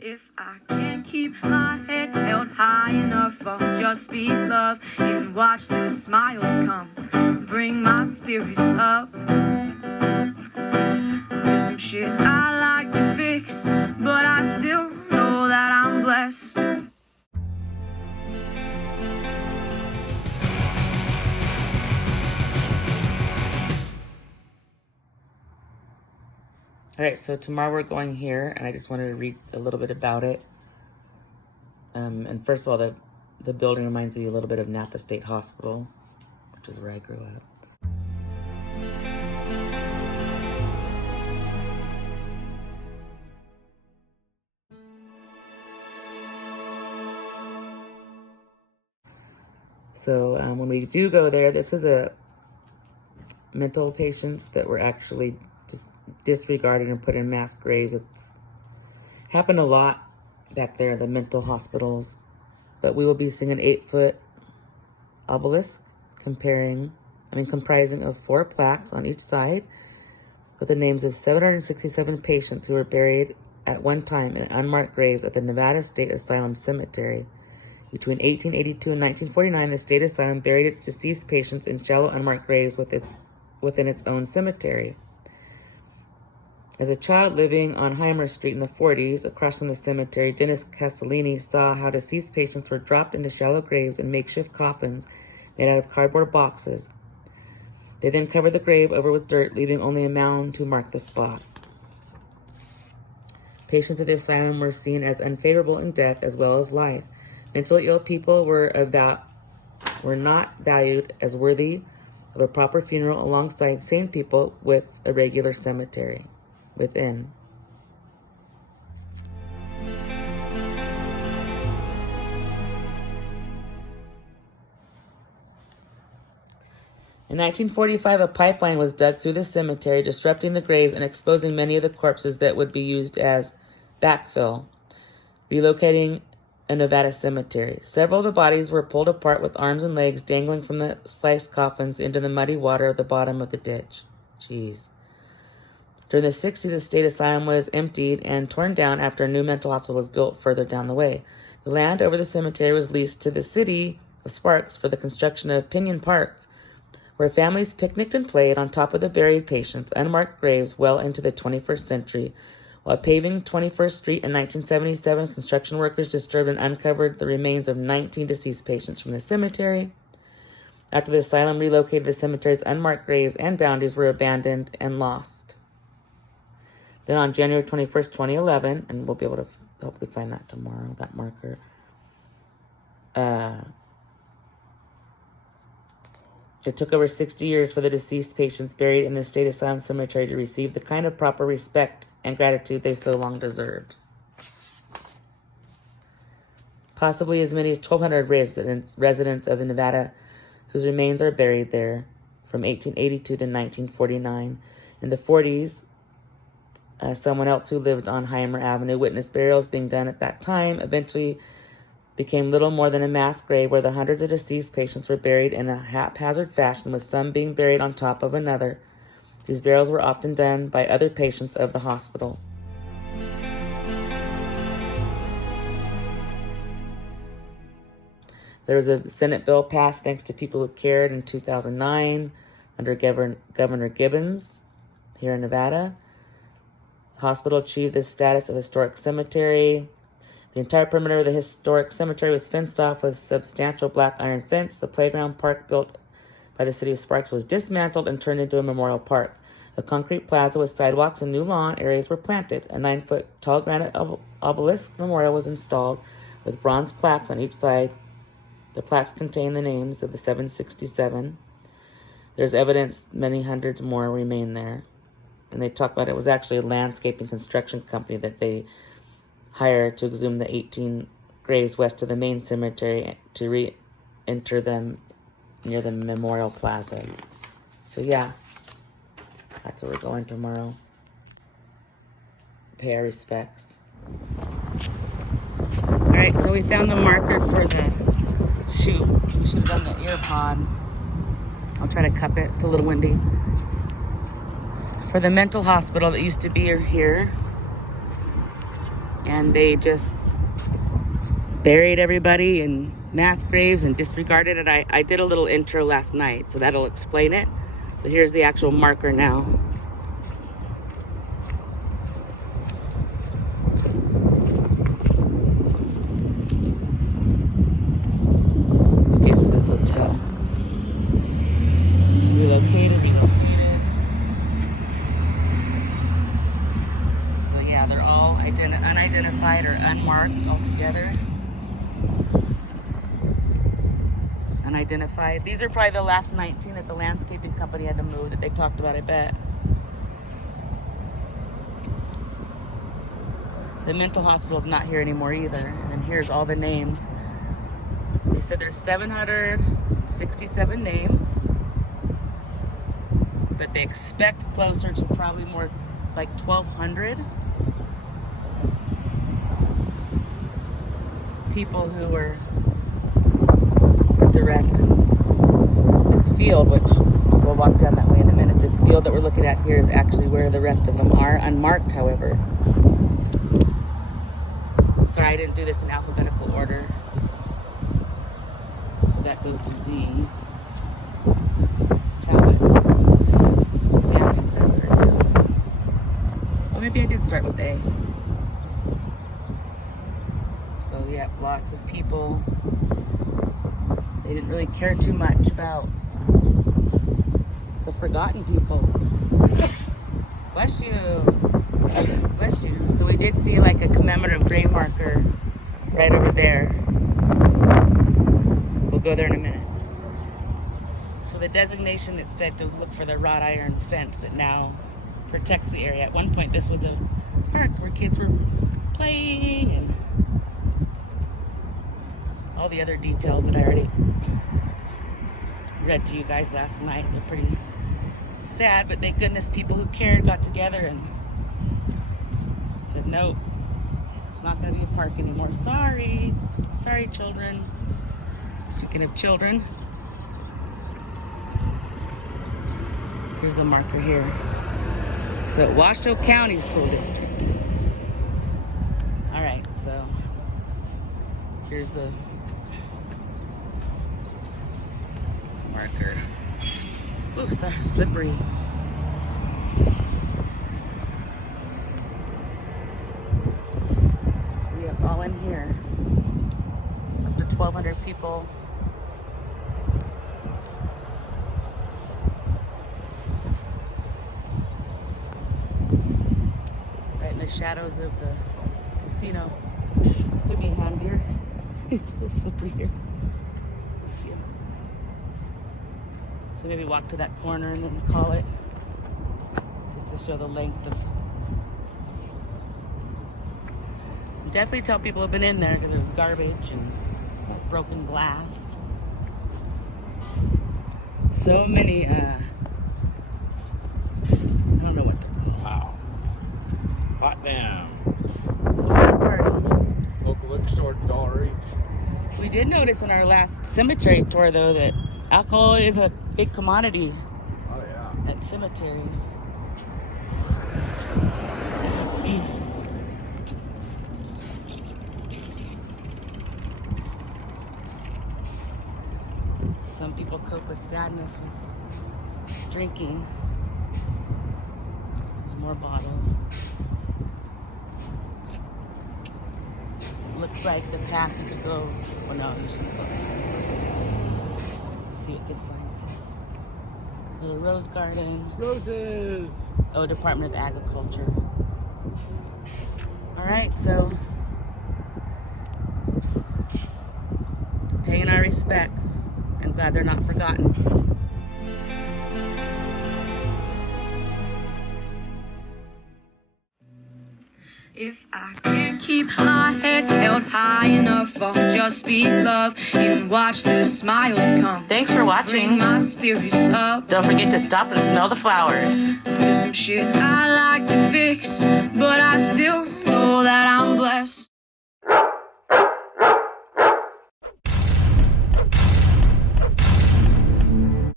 If I can't keep my head held high enough, I'll just speak love and watch the smiles come, bring my spirits up. There's some shit I like to fix, but I still know that I'm blessed. All right, so tomorrow we're going here, and I just wanted to read a little bit about it. And first of all, the building reminds me a little bit of Nevada State Hospital, which is where I grew up. So when we do go there, this is a mental patients that were actually just disregarded and put in mass graves. It's happened a lot back there, the mental hospitals. But we will be seeing an 8-foot obelisk comprising of 4 plaques on each side with the names of 767 patients who were buried at one time in unmarked graves at the Nevada State Asylum Cemetery. Between 1882 and 1949, the state asylum buried its deceased patients in shallow unmarked graves within its own cemetery. As a child living on Heimer Street in the 40s, across from the cemetery, Dennis Castellini saw how deceased patients were dropped into shallow graves in makeshift coffins made out of cardboard boxes. They then covered the grave over with dirt, leaving only a mound to mark the spot. Patients of the asylum were seen as unfavorable in death as well as life. Mentally ill people were not valued as worthy of a proper funeral alongside sane people with a regular cemetery within. In 1945, a pipeline was dug through the cemetery, disrupting the graves and exposing many of the corpses that would be used as backfill, relocating a Nevada cemetery. Several of the bodies were pulled apart with arms and legs dangling from the sliced coffins into the muddy water at the bottom of the ditch. Jeez. During the 60s, the state asylum was emptied and torn down after a new mental hospital was built further down the way. The land over the cemetery was leased to the city of Sparks for the construction of Pinion Park, where families picnicked and played on top of the buried patients' unmarked graves well into the 21st century. While paving 21st Street in 1977, construction workers disturbed and uncovered the remains of 19 deceased patients from the cemetery. After the asylum relocated, the cemetery's unmarked graves and boundaries were abandoned and lost. Then on January 21st, 2011, and we'll be able to hopefully find that tomorrow, that marker, it took over 60 years for the deceased patients buried in the state asylum cemetery to receive the kind of proper respect and gratitude they so long deserved. Possibly as many as 1,200 residents of the Nevada whose remains are buried there from 1882 to 1949. In the 40s, someone else who lived on Heimer Avenue witnessed burials being done at that time. Eventually became little more than a mass grave where the hundreds of deceased patients were buried in a haphazard fashion, with some being buried on top of another. These burials were often done by other patients of the hospital. There was a Senate bill passed thanks to people who cared in 2009 under Governor Gibbons here in Nevada. The hospital achieved the status of historic cemetery. The entire perimeter of the historic cemetery was fenced off with a substantial black iron fence. The playground park built by the city of Sparks was dismantled and turned into a memorial park. A concrete plaza with sidewalks and new lawn areas were planted. A 9-foot tall granite obelisk memorial was installed with bronze plaques on each side. The plaques contain the names of the 767. There's evidence many hundreds more remain there. And they talk about it was actually a landscaping construction company that they hired to exhume the 18 graves west of the main cemetery to re-enter them near the Memorial Plaza. So yeah, that's where we're going tomorrow. Pay our respects. All right, so we found the marker for the shoot. We should have done the ear pod. I'll try to cup it. It's a little windy. For the mental hospital that used to be here. and they just buried everybody in mass graves and disregarded it. I did a little intro last night, so that'll explain it. But here's the actual marker now. Okay, so this hotel. Relocated. So yeah, they're all unidentified or unmarked altogether. Unidentified. These are probably the last 19 that the landscaping company had to move that they talked about, I bet. The mental hospital is not here anymore either. And here's all the names. They said there's 767 names, but they expect closer to probably more like 1,200 people who were arrested. This field, which we'll walk down that way in a minute, this field that we're looking at here is actually where the rest of them are, unmarked, however. Sorry, I didn't do this in alphabetical order. So that goes to Z. Talbot. Family and friends that are Talbot. Well, maybe I did start with A. So yeah, lots of people. They didn't really care too much about the forgotten people. Bless you. Bless you. So we did see like a commemorative grave marker right over there. We'll go there in a minute. So the designation that said to look for the wrought iron fence that now protects the area. At one point this was a park where kids were playing and all the other details that I already read to you guys last night. They're pretty sad, but thank goodness people who cared got together and said, nope, it's not going to be a park anymore. Sorry children. Speaking of children, here's the marker here. So at Washoe County School District. All right, so here's the marker. Ooh, sorry, slippery. So we have all in here. Up to 1,200 people. Right in the shadows of the casino. Give me a hand here. It's a little slippery here. So maybe walk to that corner and then call it, just to show the length of. Definitely tell people who've been in there because there's garbage and broken glass. So many, I don't know what to call it. Wow. Hot damn. It's a weird party. Local liquor store, $1 each. We did notice in our last cemetery tour, though, that alcohol is a big commodity Oh, yeah. at cemeteries. Some people cope with sadness with drinking. There's more bottles. Looks like the path you could go. Well, no, you should go. See what this sign says. Little rose garden. Roses. Oh, Department of Agriculture. All right, so paying our respects. I'm glad they're not forgotten. If I can't keep my head held high enough, I'll just speak love and watch the smiles come. Thanks for watching. Bring my spirits up. Don't forget to stop and smell the flowers. There's some shit I like to fix, but I still know that I'm blessed.